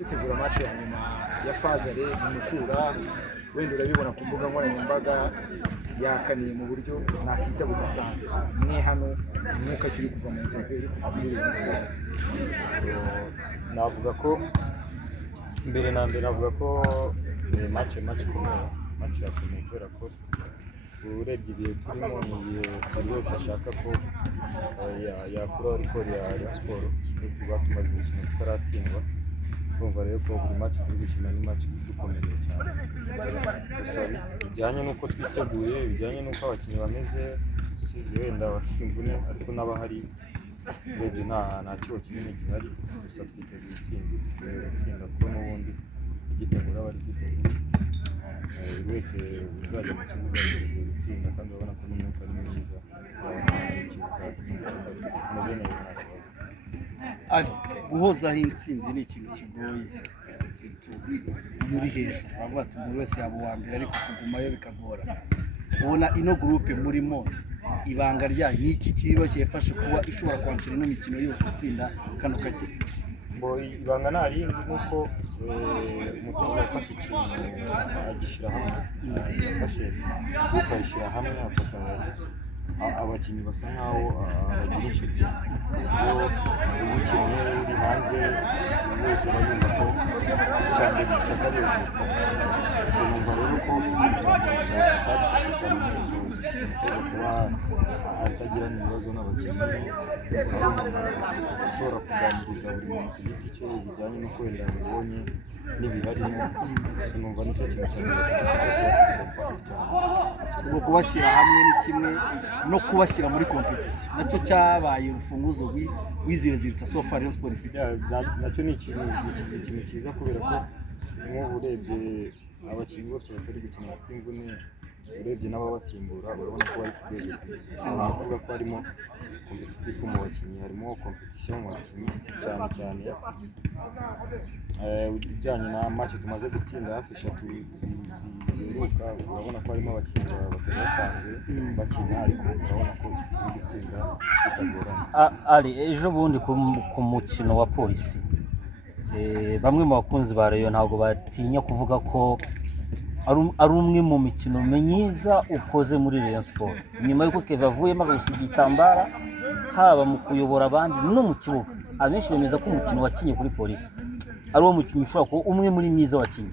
kwitegura match ya nyuma ya Fazare mu Mukura wenda urabibona ku mbuga nkoranyambaga yakaniye mu buryo nakita budasanzwe mwe hano umwuka kiri kuva mu nzoga iri kuva muri Rayon Sport. Navuga ko mbere na mbere navuga ko match ikomeye, match yakomeye kubera ko urebye ibihe turimo ni ibihe buri wese ashaka ko yakura record ya Rayon Sport kuko tumaze imikino tutaratsindwa. Urumva rero ko buri match turi gukina ni match ikomeye cyane, gusa bijyanye n'uko twiteguye, bijyanye n'uko abakinnyi bameze, si wenda bafite imvune ariko n'abahari urebye nta kibazo kinini gihari, gusa twiteguye intsinzi, twiteguye gutsinda kuko n'ubundi igitegura bari kwitegura buri wese uzajya mu kibuga yiteguye gutsinda kandi urabona ko n'umwuka ari mwiza, tumeze neza nta kibazo. Guhozaho intsinzi ni ikintu kigoye, iyo uri hejuru bavuga ati buri wese yaba uwa mbere ariko kugumayo bikagora. Ubona ino gurupe murimo ibanga ryayo ni iki kiba cyafashe kuba ishobora kwakira ino mikino yose itsinda kano kagera? Ibanga nta rindi nuko umutoza yafashe ikintu agishyira hamwe, yafashe gurupe ayishyira hamwe, afata abakinnyi basa nkaho bagira inshuti, ubwo umukinnyi uri hanze buri wese aba yumva ko icyambere gishaka resulta. So numva rero ko ikintu cyadufashe cyane umutoza kuba atagirana ibibazo n'abakinnyi, ashobora kuganiriza buri muntu ku giti cye bijyanye no kwenda bibonye n'ibiharimo. So numva nicyo kintu ubwo kubashyira hamwe ni kimwe no kubashyira muri competition nacyo cyabaye urufunguzo w'izire zirita so far Rayon Sport ifite. Nacyo ni ikintu cyiza kubera ko nk'ubu urebye abakinnyi bose batari gukina bafite imvune, urebye n'ababasimbura urabona ko bari ku rwego rwiza. Navuga ko harimo competition mu bakinnyi, harimo competition mu bakinnyi cyane cyane ujyanye na match tumaze gutsinda hafi 3 ziheruka, urabona ko harimo abakinnyi batari basanzwe bakina ariko urabona ko bari gutsinda bitagoranye. Ari ejo bundi ku mukino wa Polisi bamwe mu bakunzi ba Rayon ntabwo batinya kuvuga ko ari umwe mu mikino myiza ukoze muri Rayon Sport, nyuma y'uko Kevin avuyemo agasiga igitambara haba mu kuyobora abandi no mu kibuga. Abenshi bemeza ko umukino wakinye kuri Polisi ari uwo mukino ushobora kuba umwe muri mwiza wakinye.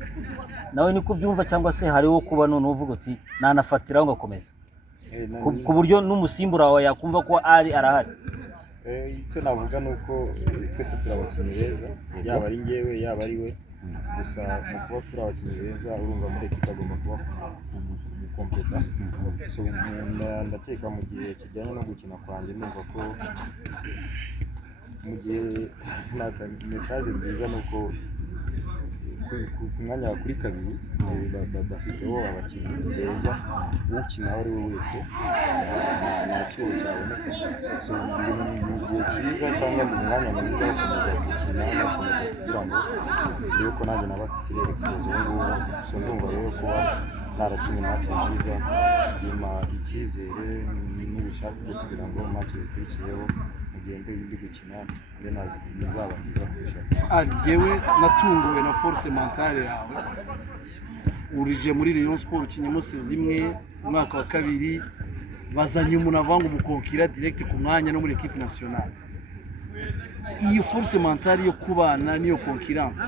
Nawe niko byumva cyangwa se hariho kuba none uvuga uti nanafatiraho ngakomeza ku buryo n'umusimbura wawe yakumva ko ari arahari? Icyo navuga ni uko twese turi abakinnyi beza, yaba ari njyewe yaba ari we, gusa mu kuba turi abakinnyi beza urumva muri ekipa agomba kuba gukompeta. So ndakeka mu gihe kijyanye no gukina kwanjye numva ko mu gihe mesaje nziza ni uko ku mwanya kuri kabiri bafiteho abakinnyi beza, ukina aho ari we wese nta cyuho cyaboneka. So mu gihe cyiza cyangwa mu mwanya mwiza wo gukomeza gukina no gukomeza kugira ngo ndebe ko nanjye nabatsitirere kugeza ubu ngubu. So ndumva rero kuba narakinnye match nziza bimpa icyizere n'ubushake bwo kugira ngo match zikurikiyeho mugende indi gukina mbe nazaba nziza kurusha. Njyewe natunguwe na force mentale yawe, urije muri Rayon Sport ukinyemo zimwe umwaka wa kabiri bazanye umuntu avanga umukonkira direct ku mwanya no muri equipe nationale. Iyo force mentale yo kubana niyo concurrence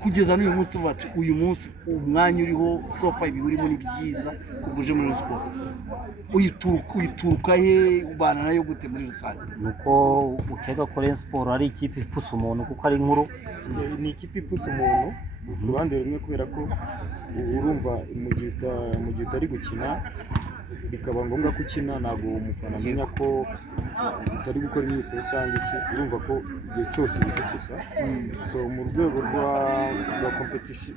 kugeza n'uyu munsi tuvuga ati uyu munsi umwanya uriho sofa ibi urimo ni byiza kuvuje muri Sport, uyituruka he ubana nayo gute muri rusange? Nuko ukeka ko Rayon Sport ari ikipe ipusa umuntu kuko ari inkuru? Ni ikipe ipusa umuntu ku ruhande rumwe kubera ko urumva mu gihe utari gukina bikaba ngombwa ko ukina, ntabwo umufana amenya ko utari gukora imyitozo cyangwa iki, urumva ko igihe cyose bigukusa. So mu rwego rwa competition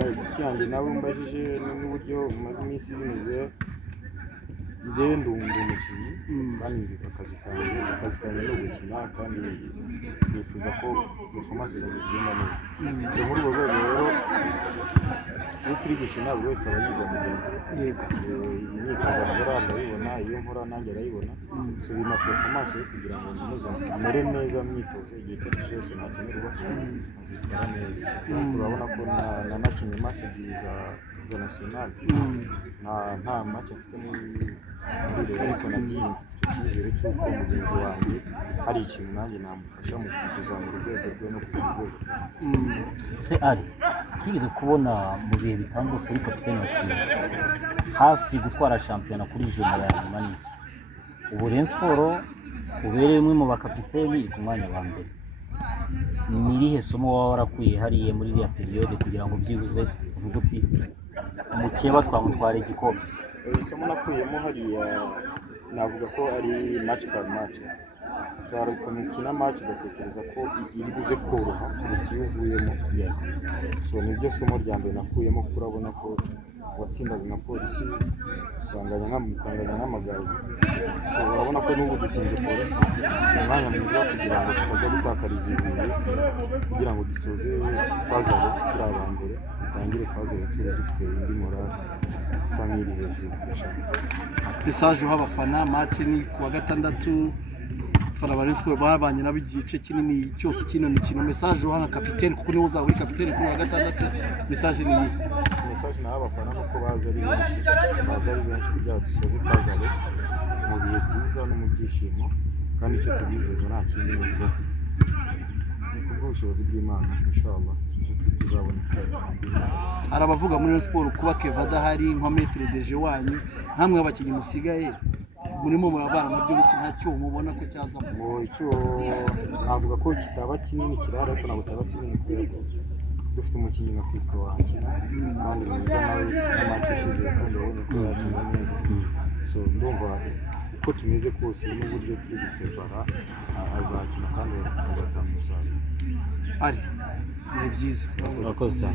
hagati yanjye nawe mbajije n'uburyo umaze iminsi bimeze, njyewe ndi umukinnyi kandi nzi akazi kanjye ni ugukina kandi nifuza ko performance zanjye zigenda neza so muri urwo rwego rero iyo turi gukina buri wese aba yiga mugenzi we imyitozo nkora ndayibona iyo nkora nanjye arayibona so bima performance yo kugira ngo nkomeze mere neza mu myitozo igihe cyose nakenerwa azitwara neza urabona ko nanakinnye match za national nta match afite muri rero ariko nagiye mfite icyizere cy'uko mugenzi wanjye hari ikintu nanjye namufasha mu kuzamura urwego rwe no kuzamura se ari twigeze kubona mu bihe bitambutse ari kapiteni wa Kiyovu hafi gutwara shampiyona kuri juma ya nyuma n'iki ubu Rayon Sports ubereye umwe mu bakapiteni ku mwanya wa mbere ni irihe somo waba warakuye hariya muri iriya periode kugira ngo byibuze uvuge uti umukeba twamutwara igikombe isomo nakuyemo hariya navuga ko ari match par match ushobora kumukina match ugatekereza ko iri buze koroha kuruta iyo uvuyemo so nibyo somo rya mbere nakuyemo kuko urabona ko watsindaga nka Polisi ukanganya nk'Amagaju so urabona ko n'ubu dutsinze Polisi umwanya mwiza kugira ngo tutajya gutakariza ibintu kugira ngo dusoze fazare turi aba mbere dutangire fazare turi dufite indi morale isa nk'iri hejuru kurusha message uha abafana match ni kuwa gatandatu fana Rayon Sports babanye nabo igice kinini cyose kino mikino message uha nka kapiteni kuko niwe uzaba uri kapiteni kuri wa gatandatu message ni iyi message naho abafana nuko baza ari benshi kugira ngo dusoze fazare mu bihe byiza no mu byishimo kandi icyo tubizeza nta kindi ni uko ubushobozi bw'Imana inshallah tuzabona itsinzi. Hari abavuga muri Rayon Sports kuba Keva adahari nka maître DG wanyu nkamwe abakinnyi musigaye murimo murabana nabyo biti ntacyo mubona ko cyazamo ngo icyo navuga ko kitaba kinini kirara ariko ntabwo kitaba kinini kubera ko dufite umukinnyi nka Fiston wakina kandi mwiza nawe n'amace ishize kandi urabona ko yakina neza so ndumva uko tumeze kose n'uburyo turi guprepara azakina kandi azatanga umusaruro ari ni byiza urakoze cyane.